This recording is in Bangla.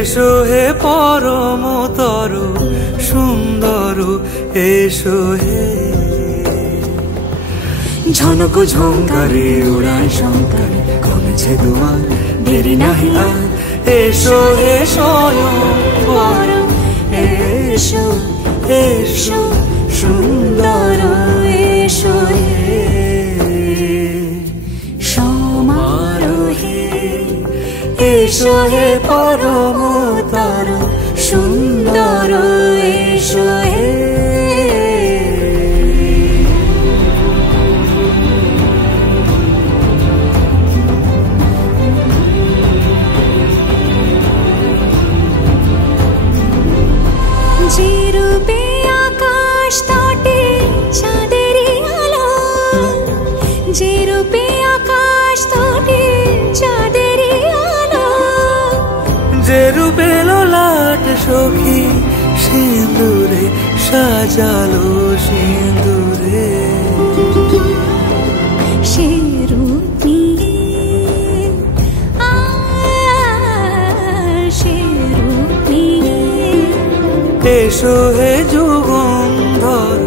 এসো হে পরমতর সুন্দর, এসো হে। ঝনক ঝঙ্কারে উড়ায় শঙ্কারে কমেছে দুয়ার, দেরি নাহি আর। এসো হে স্বয়ং বর, এসো এসো সুন্দর, এসো হে সমারোহে। এসো হে পরমতর সুন্দর, এসো হে। যে রূপে আকাশ তটে চাঁদেরই আলো, যে রূপে আকাশ তটে চাঁদেরই আলো, যে রূপে ললাট সখী সিঁদুরে সাজালো সিঁদুরে। সে রূপ নিয়ে সে রূপ নিয়ে এসো হে যুগন্ধর